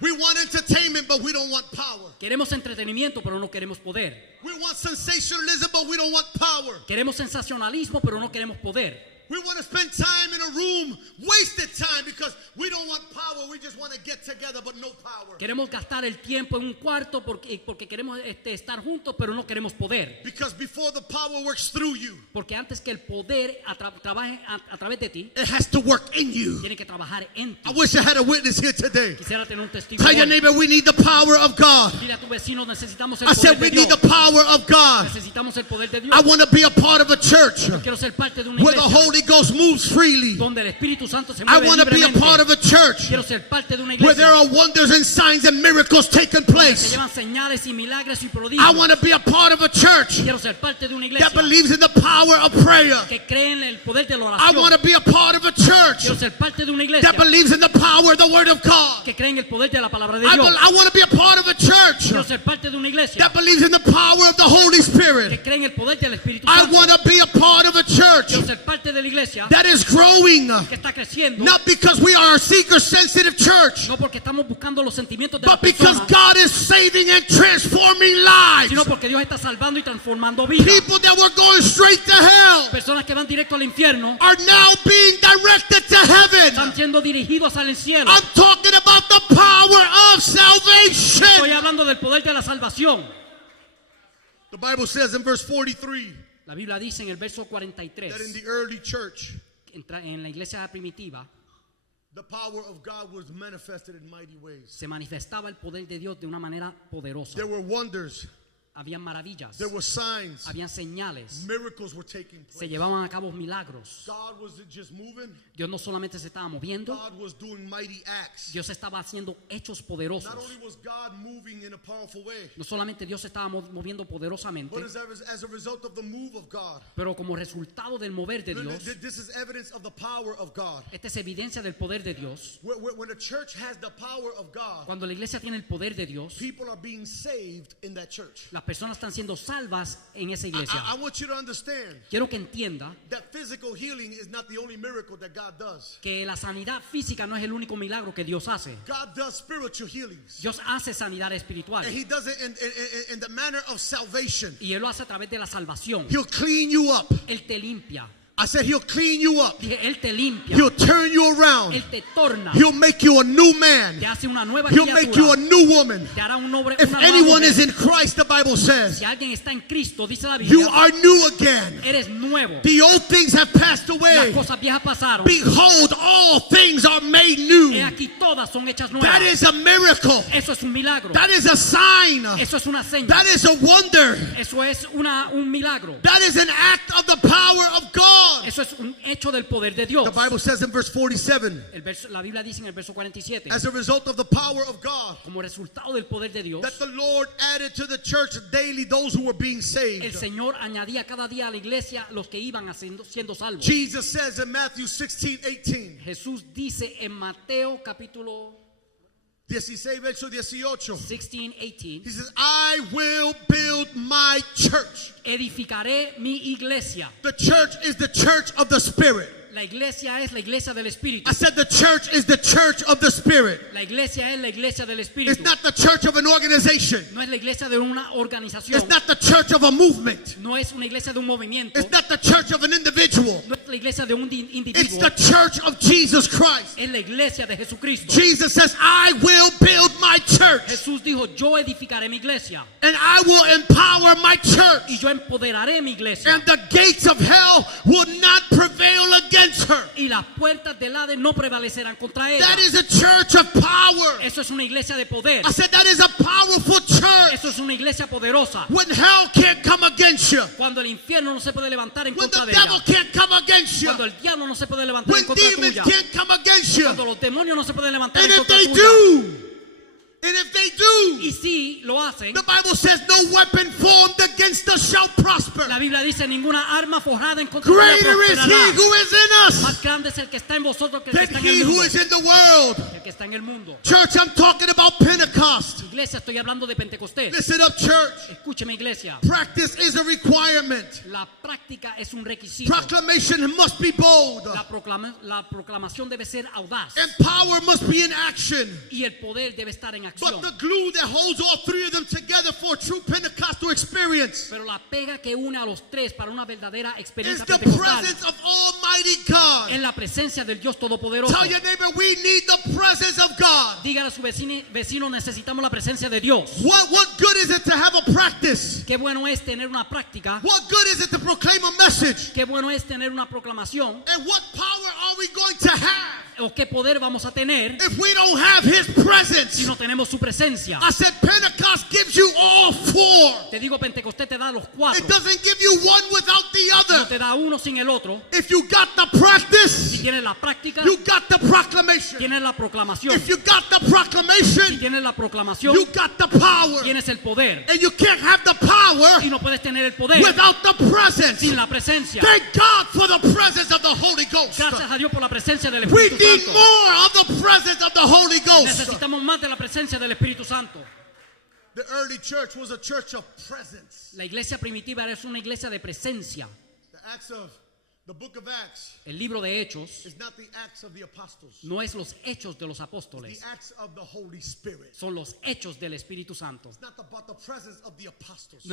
We want entertainment, but we don't want power. Queremos entretenimiento, pero no queremos poder. We want sensationalism, but we don't want power. Queremos sensacionalismo, pero no queremos poder. We want to spend time in a room, wasted time, because we don't want power. We just want to get together, but no power. Queremos gastar el tiempo en un cuarto porque queremos estar juntos, pero no queremos poder. Because before the power works through you, Porque antes que el poder trabaje a través de ti, it has to work in you. tiene que trabajar en ti. I wish I had a witness here today. Quisiera tener un testigo. Tell your hoy. neighbor we need the power of God. Dile a tu vecino, necesitamos el I poder said de we need Dios. the power of God. Necesitamos el poder de Dios. I want to be a part of a church Yo quiero ser parte de una where the iglesia Holy Ghost moves freely. donde el Espíritu Santo se I mueve want to be a libremente. part of a church Quiero ser parte de una where there iglesia are wonders and signs and miracles taking que place. llevan señales y milagros y I prodigios. want to be a part of a church Quiero ser parte de una iglesia that believes in the power of prayer. que cree en el poder de la I oración. want to be a part of a church Quiero ser parte de una iglesia that believes in the power of the Word of God. que cree en el poder de la palabra de I Dios. want to be a part of a church Quiero ser parte de una iglesia that believes in the power of the Holy que Spirit. cree en el poder del Espíritu I Santo. want to be a part of a church Quiero ser parte de la iglesia that is growing, que está creciendo, not because we are a seeker-sensitive church, no porque estamos buscando los sentimientos de la but because persona, God is saving and transforming lives. sino porque Dios está salvando y transformando vidas. People that were going straight to hell Personas que van directo al infierno are now being directed to heaven. están siendo dirigidos al cielo. I'm talking about the power of salvation. Estoy hablando del poder de la salvación. The Bible says in verse 43 La Biblia dice en el verso 43, that in the early church, en la iglesia primitiva, the power of God was manifested in mighty ways. se manifestaba el poder de Dios de una manera poderosa. There were wonders, Habían maravillas, there were signs, habían señales, miracles were taking se place. llevaban a cabo milagros. God wasn't just moving, Dios no solamente se estaba moviendo, God was doing mighty acts. Dios estaba haciendo hechos Not poderosos. only was God moving in a powerful way, No solamente Dios se estaba moviendo poderosamente, but as a result of the move of God, pero como resultado del mover de Dios, this is evidence of the power of God. esta es evidencia del poder de Dios. When a church has the power of God, Cuando la iglesia tiene el poder de Dios, people are being saved in that church. las personas están siendo salvas en esa iglesia. I want you to understand Quiero que entienda that physical healing is not the only miracle that God does. que la sanidad física no es el único milagro que Dios hace. God does spiritual healings. Dios hace sanidad espiritual And He does it in the manner of salvation. y Él lo hace a través de la salvación. He'll clean you up. Él te limpia. I said He'll clean you up. Dije, Él te limpia. He'll turn you around. Él te torna. He'll make you a new man. Te hace una nueva He'll make you a criatura. new woman. Te hará un hombre, If una nueva anyone mujer. is in Christ, the Bible says, Si alguien está en Cristo, dice la you Biblia, are new again. eres nuevo. The old things have passed Las away. cosas viejas pasaron. Behold, all things are made new. He aquí todas son hechas That nuevas. is a miracle. Eso es un milagro. That is a sign. Eso es una señal. That is a wonder. Eso es un milagro. That is an act of the power of God. God. Eso es un hecho del poder de Dios. The Bible says in verse 47, La Biblia dice en el verso 47, as a result of the power of God, como resultado del poder de Dios, that the Lord added to the church daily those who were being el saved. Señor añadía cada día a la iglesia los que iban siendo salvos. Jesus says in Matthew 16:18, Jesús dice en Mateo capítulo 16, verso 18, 16, 18, he says, I will build my church. edificaré mi iglesia. The church is the church of the Spirit. La iglesia es la iglesia del Espíritu. I said the church is the church of the Spirit. La iglesia es la iglesia del It's Espíritu. not the church of an organization. No es la iglesia de una organización. It's not the church of a movement. No es una iglesia de un movimiento. It's not the church of an individual. No es la iglesia de un It's individuo. the church of Jesus Christ. Es la iglesia de Jesucristo. Jesus says, I will build my church Jesús dijo, yo edificaré mi iglesia and I will empower my church, y yo empoderaré mi iglesia. and the gates of hell will not prevail against her. Y las puertas del Hades no prevalecerán contra ella. That is a church of power. Eso es una iglesia de poder. I said that is a powerful church. Eso es una iglesia poderosa. When hell can't come against you, Cuando el infierno no se puede levantar en when contra the de devil ella. can't come against you, Cuando el diablo no se puede levantar when en contra demons tuya. can't come against you, Cuando los demonios no se pueden levantar and en if contra they tuya. do, and if they do, Y si lo hacen, the Bible says no weapon formed against us shall prosper. la Biblia dice ninguna arma forjada en contra tuya Greater is he prosperará. who is in us Más grande es el que está en vosotros que el que than está en he el who mundo. is in the world. El que está en el mundo. Church, I'm talking about Pentecost. Iglesia, estoy hablando de Pentecostés. Listen up, church. Escúcheme, iglesia. Practice is a requirement. La práctica es un requisito. Proclamation must be bold. La proclamación debe ser audaz. And power must be in action. Y el poder debe estar en But acción. the glue that holds all three of them together for a true Pentecostal experience Pero la pega que une a los tres para una verdadera is experiencia the pentecostal presence of Almighty God. es la presencia del Dios Todopoderoso. Tell your neighbor, we need the presence of God. Dígale a su vecino, necesitamos la presencia de Dios. What good is it to have a practice? Qué bueno es tener una práctica. What good is it to proclaim a message? Qué bueno es tener una proclamación. And what power are we going to have O qué poder vamos a tener if we don't have His presence? si no tenemos su presencia. I said Pentecost gives you all four. Te digo, Pentecostés te da los It cuatro. doesn't give you one without the No other. te da uno sin el otro. If you got the Si practice, tienes la práctica, you got the proclamation. tienes la proclamación. If you got the Si proclamation, tienes la proclamación, you got the power. tienes el poder. And you can't have the power Y no puedes tener el poder without the presence. sin la presencia. Thank God for the presence of the Holy Ghost. Gracias a Dios por la presencia del We Espíritu need Santo. more of the presence of the Holy Ghost. Necesitamos más de la presencia del Espíritu Santo. The early church was a church of presence. La iglesia primitiva es una iglesia de presencia. The book of Acts El libro de Hechos is not the Acts of the apostles. no es los hechos de los The apóstoles, Acts of the Holy Spirit. son los hechos del Espíritu Santo. It's not about the presence of the apostles.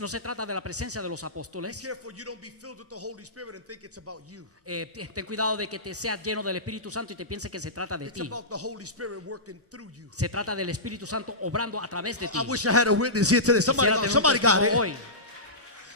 No se trata de la presencia de los Be apóstoles. careful you don't be filled with the Holy Spirit and think it's about you. Ten cuidado de que te seas lleno del Espíritu Santo y te pienses que se trata de It's ti. about the Holy Spirit working through you. Se trata del Espíritu Santo obrando a través de ti. I wish I had a witness here today. Quisiera tener un Somebody got testigo it. hoy.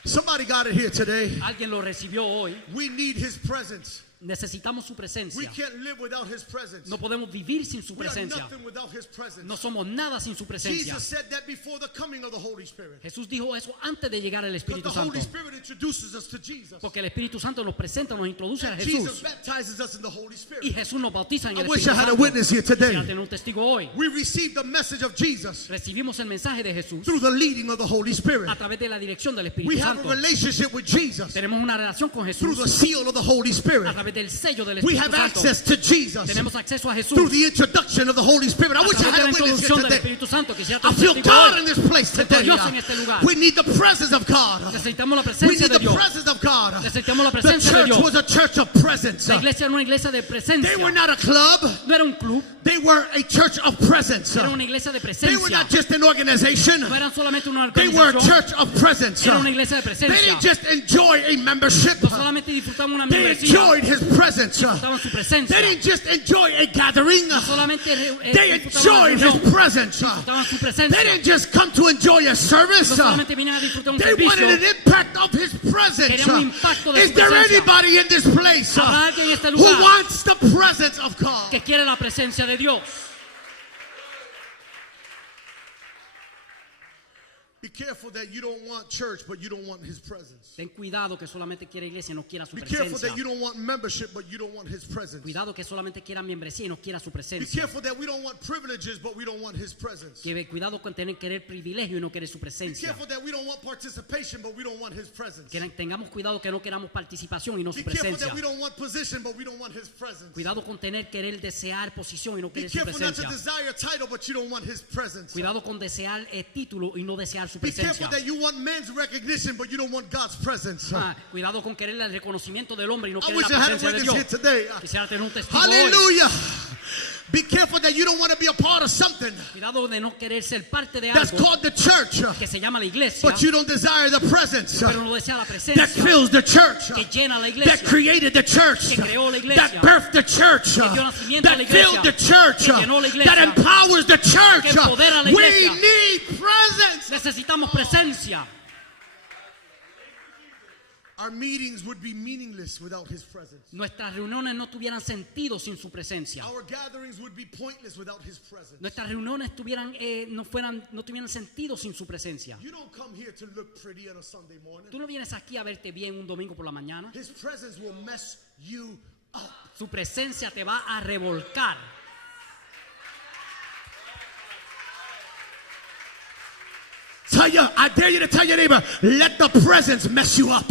Somebody got it here today. Alguien lo recibió hoy. We need His presence. Necesitamos su We presencia. can't live without His presence. No podemos vivir sin su We are presencia. nothing without His presence. No somos nada sin su presencia. Jesus said that before the coming of the Holy Spirit. Jesús dijo eso antes de llegar el But Espíritu the Santo. Holy Spirit introduces us to Jesus. Porque el Espíritu Santo nos presenta, nos introduce a Jesus Jesús. baptizes us in the Holy Y Spirit. Jesús nos bautiza en I el wish Espíritu I had a Santo. witness here today. Quisiera tener un testigo hoy. We received the message of Jesus Recibimos el mensaje de Jesús through the leading of the Holy Spirit. a través de la dirección del Espíritu We have a Santo. relationship with Jesus Tenemos una relación con through the Jesús seal of the Holy a Spirit. través del sello del We Espíritu have Santo. access to Jesus Tenemos acceso a Jesús through the introduction of the Holy Spirit. I a wish I través de had la a witness introducción here del today. Espíritu Santo. Quisiera I tener un feel testigo God hoy. in this place Siento today. Dios en este lugar. We need the presence of God. Necesitamos la We presencia need de the Dios. presence of God. Necesitamos la The presencia de church Dios. was a church of presence. La iglesia era una iglesia de presencia. They were not a club. No era un club, They were a church of presence. era una iglesia de They were presencia. not just an organization. No eran solamente una They were a organización, church of presence. era una iglesia de They presencia. didn't just enjoy a membership. No solamente disfrutamos una They membresía, enjoyed His presence. disfrutaban su presencia. They didn't just enjoy a gathering. No solamente They disfrutaban enjoyed la His reunión, presence. disfrutaban su They presencia. didn't just come to enjoy a service. No solamente vinieron a disfrutar un They wanted servicio. an impact of His presence. Querían un impacto de Is su there presencia. anybody in this place Habrá alguien en este who lugar wants the presence of God? que quiere la presencia de Dios. Be careful that you don't want church, but you don't want his presence. Ten cuidado que solamente quiera iglesia y no quiera su Be careful presencia. that you don't want membership, but you don't want his presence. Cuidado que solamente quiera membresía y no quiera su Be presencia. careful that we don't want privileges, but we don't want his presence. Cuidado con tener querer privilegio y no querer su Be presencia. careful that we don't want participation, but we don't want his presence. Que tengamos cuidado que no queramos participación y no Be su careful presencia. that we don't want position, but we don't want his presence. Cuidado con tener querer desear posición y no Be querer su careful not to presencia. desire a title, but you don't want his presence. Cuidado con desear título y no desear su Be careful presencia. that you want men's recognition, but you don't want God's presence. Cuidado con querer el reconocimiento del hombre y no I querer wish la I had a presencia de witness here Dios. today. Quisiera tener un testigo hoy. Hallelujah. Be careful that you don't want to be a part of something Cuidado de no querer ser parte de that's algo called the church, que se llama la iglesia, but you don't desire the presence pero no desea la that presencia fills the church, que llena la that iglesia, created the church, que creó la iglesia, that birthed the church, que dio nacimiento a la that iglesia, filled the church, que llenó la iglesia, that empowers the church. que empodera la We iglesia. need presence. Necesitamos presencia. Our meetings would be meaningless without his presence. Nuestras reuniones no tuvieran sentido sin su presencia. Our gatherings would be pointless without his presence. Nuestras reuniones no tuvieran sentido sin su presencia. You don't come here to look pretty on a Sunday morning. Tú no vienes aquí a verte bien un domingo por la mañana. His presence will mess you up. Su presencia te va a revolcar. I dare you to tell your neighbor, let the presence mess you up.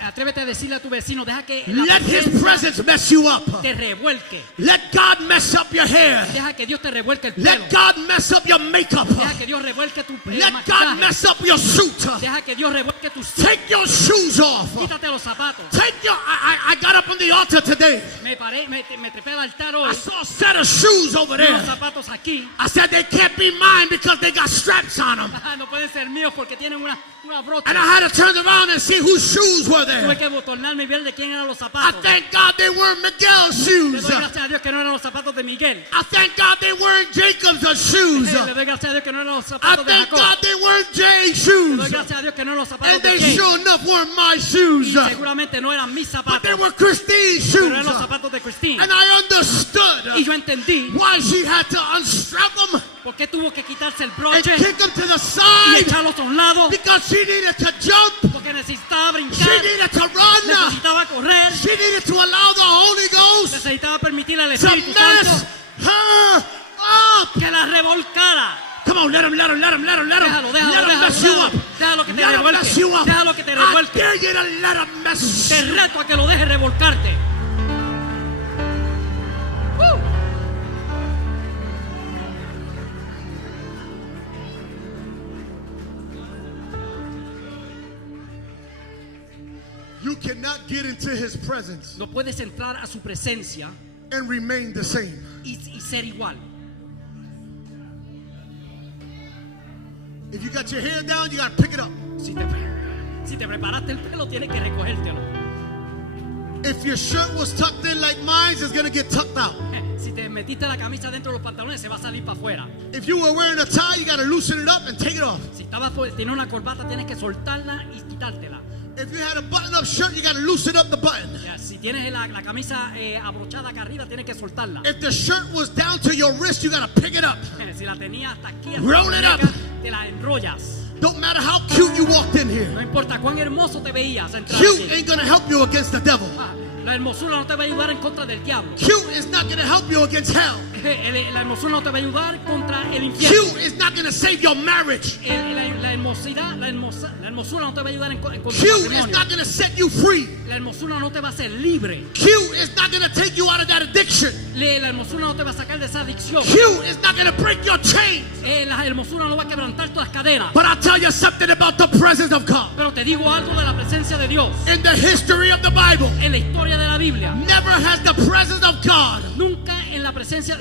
Atrévete a decirle a tu vecino, deja que la Let his presencia presence mess you up. te revuelque. Let God mess up your hair. Deja que Dios te revuelque el pelo. Let God mess up your makeup. Deja que Dios revuelque tu Let God maquillaje. mess up your suit. Deja que Dios revuelque tus Take your shoes off. Quítate los zapatos. Take your. I got up on the altar today. Me trepé al altar I hoy. saw a set of shoes over Unos there. zapatos aquí. I said they can't be mine because they got straps on them. No pueden ser míos porque tienen una brocha. And I had to turn around and see whose shoes were Tuve there. que tornarme y ver de quién eran los I zapatos. thank God they weren't Miguel's Le shoes. doy gracias a Dios que no eran los zapatos de Miguel. I thank God they weren't Jacob's shoes. Le doy gracias a Dios que no eran los I zapatos de thank Jacob. God they weren't Jay's Le doy shoes. gracias a Dios que no eran los zapatos And de they Jay. sure enough weren't my Y shoes. seguramente no eran mis But they zapatos, were Christine's pero shoes. eran los zapatos de Christine. And I understood Y yo entendí why she had to unstrap them por qué tuvo que quitarse el and broche kick them to the y side echarlos a un lado, because she needed to jump. porque necesitaba She brincar, needed to run. necesitaba correr, She needed to allow the Holy Ghost necesitaba permitir al to Espíritu mess Santo her up. que la revolcara. Come on, let him Déjalo, mess you up. déjalo que te Let him revuelque, mess you up. déjalo que te I revuelque. dare you to let him mess Te you up. reto a que lo dejes revolcarte. You cannot get into his presence No puedes entrar a su presencia and remain the same. y ser igual. If you got your hair down, you got to pick it up. Si te preparaste el pelo, tienes que recogértelo. If your shirt was tucked in like mine, it's going to get tucked out. Si te metiste la camisa dentro de los pantalones, se va a salir para afuera. If you were wearing a tie, you got to loosen it up and take it off. Si tiene una corbata, tienes que soltarla y quitártela. If you had a button-up shirt, you got to loosen up the button. Ya, si tienes la camisa abrochada acá arriba, tienes que soltarla. If the shirt was down to your wrist, you got to pick it up. Si la tenías hasta aquí, Roll it la up. muñeca, te la enrollas. Don't matter how cute you walked in No here. importa cuán hermoso te veías entrar Cute aquí. ain't going to help you against the devil. La hermosura no te va a ayudar en contra del diablo. Cute is not going to help you against hell. La hermosura no te va a ayudar contra el infierno. Cute is not going to save your marriage. La hermosura no te va a ayudar en contra del Cute is matrimonio. not going to set you free. La hermosura no te va a hacer libre. Cute is not going to take you out of that addiction. La hermosura no te va a sacar de esa adicción. Cute is not going to break your chains. La hermosura no va a quebrantar todas las cadenas. But I'll tell you something about the presence of God. Pero te digo algo de la presencia de Dios. In the history of the Bible, En la historia de la Biblia, never has the presence of God nunca en la presencia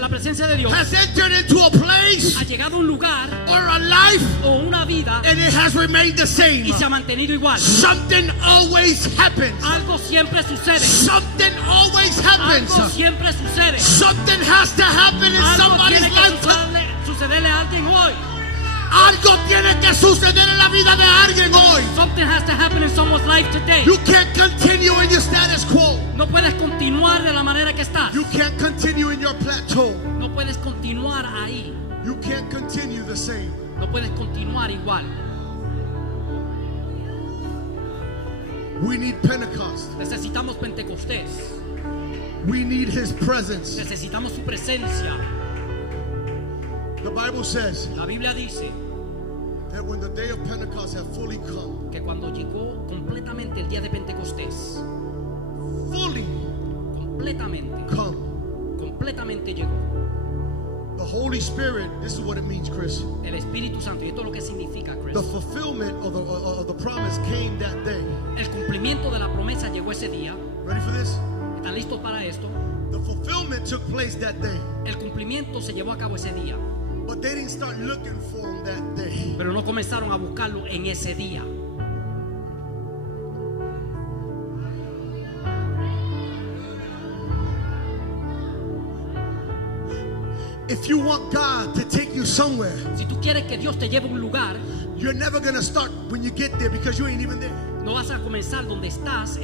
de Dios has entered into a place ha llegado a un lugar or a life o una vida and it has remained the same. y se ha mantenido igual. Something always happens. Algo siempre sucede. Something always happens. Algo siempre sucede. Something has to happen in Algo somebody's tiene que life. sucederle a alguien hoy. Algo tiene que suceder en la vida de alguien hoy. Something has to happen in someone's life today. You can't continue in your status quo. No puedes continuar de la manera que estás. You can't continue in your plateau. No puedes continuar ahí. You can't continue the same. No puedes continuar igual. We need Pentecost. Necesitamos Pentecostés. We need His presence. Necesitamos su presencia. The Bible says La Biblia dice that when the day of Pentecost had fully come, que cuando llegó completamente el día de Pentecostés, fully come, completamente llegó. the Holy Spirit, this is what it means, Chris. El Espíritu Santo, y esto es lo que significa, Chris. The fulfillment of the promise came that day. El cumplimiento de la promesa llegó ese día. Ready for this? ¿Están listos para esto? The fulfillment took place that day. El cumplimiento se llevó a cabo ese día, But they didn't start looking for him that day. pero no comenzaron a buscarlo en ese día. If you want God to take you somewhere, Si tú quieres que Dios te lleve a un lugar, you're never going to start when you get there because you ain't even there. no vas a comenzar donde estás,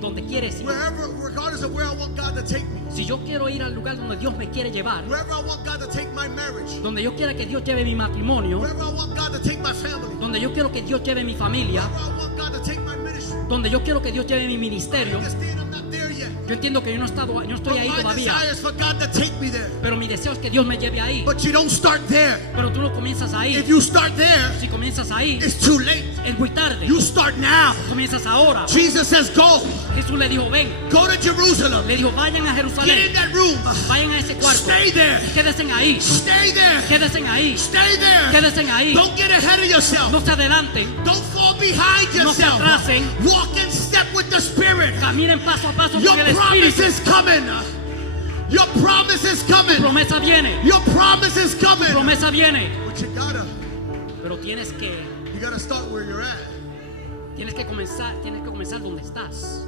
donde quieres ir. Wherever, regardless of where I want God to take me, Si yo quiero ir al lugar donde Dios me quiere llevar, wherever I want God to take my marriage, donde yo quiera que Dios lleve mi matrimonio, wherever I want God to take my family, donde yo quiero que Dios lleve mi familia, wherever I want God to take my ministry, donde yo quiero que Dios lleve mi I ministerio. understand I'm not there yet. Yo entiendo que yo no But estoy ahí my todavía, desire is for God to take me there. pero mi deseo es que Dios me lleve ahí. But you don't start there. Pero tú no comienzas ahí. If you start there, Si comienzas ahí, it's too late. es muy tarde. You start now. Comienzas ahora. Jesus says, go. Jesús le dijo, ven. Go to Jerusalem. Le dijo, vayan a Get Jerusalén. in that room. Vayan a ese cuarto. Stay there. Quédense ahí. Stay there. Quédense ahí. Stay there. Quédense ahí. Don't get ahead of yourself. No se adelanten. Don't fall behind No se yourself. atrasen. Walk in step with the Spirit. Caminen paso a paso Your con el promise Espíritu. is coming. Your promise is coming. Promesa viene. Your promise is coming. Promesa viene. But you Pero tienes gotta start where you're at. que comenzar donde estás.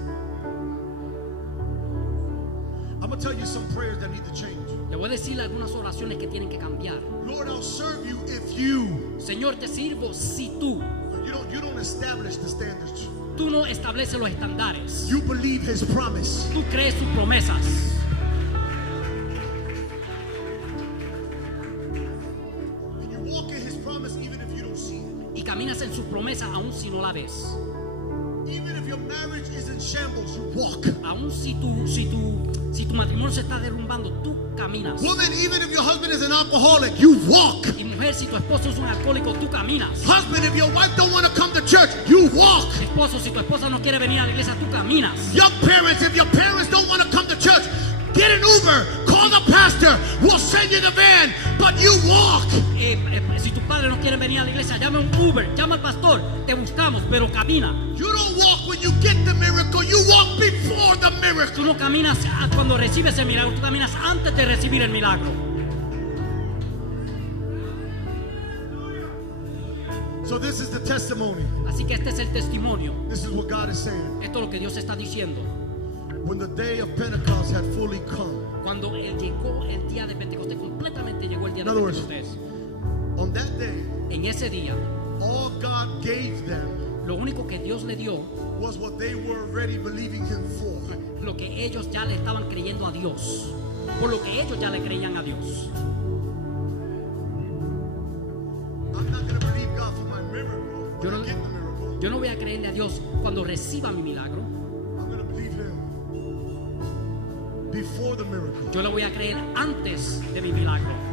I'm gonna tell you some prayers that need to change. Le voy a decir algunas oraciones que tienen que cambiar. Lord, I'll serve you if you Señor, te sirvo si tú don't establish the standards. no estableces los estándares. You believe His promise. Tú crees sus promesas. And you walk in His promise even if you don't see it. Y caminas en sus promesas aun si no la ves. Even if your marriage is in shambles, you walk. Aun si tu matrimonio se está derrumbando, tú caminas. Woman, even if your husband is an alcoholic, you walk. Y mujer, si tu esposo es un alcohólico, tú caminas. Husband, if your wife don't want to come to church, you walk. Esposo, si tu esposa no quiere venir a la iglesia, tú caminas. Young parents, if your parents don't want to come to church, get an Uber, call the pastor, we'll send you the van, but you walk. Si tus padres no quieren venir a la iglesia, llama un Uber, llama al pastor, te buscamos, pero camina. You don't walk when you get the miracle, you walk before the miracle. Tú no caminas cuando recibes el milagro, tú caminas antes de recibir el milagro. So this is the testimony. Así que este es el testimonio. This is what God is saying. Esto es lo que Dios está diciendo. When the day of Pentecost had fully come, Cuando llegó el día de Pentecostés, completamente llegó el día de In other words, Pentecostés. on that day, En ese día, all God gave them lo único que Dios le dio, was what they were already believing Him for. lo que ellos ya le estaban creyendo a Dios, por lo que ellos ya le creían a Dios. I'm not going to believe God for my miracle when Yo no- I get the miracle. Yo no voy a creerle a Dios cuando reciba mi milagro, I'm going to believe Him before the miracle. yo le voy a creer antes de mi milagro.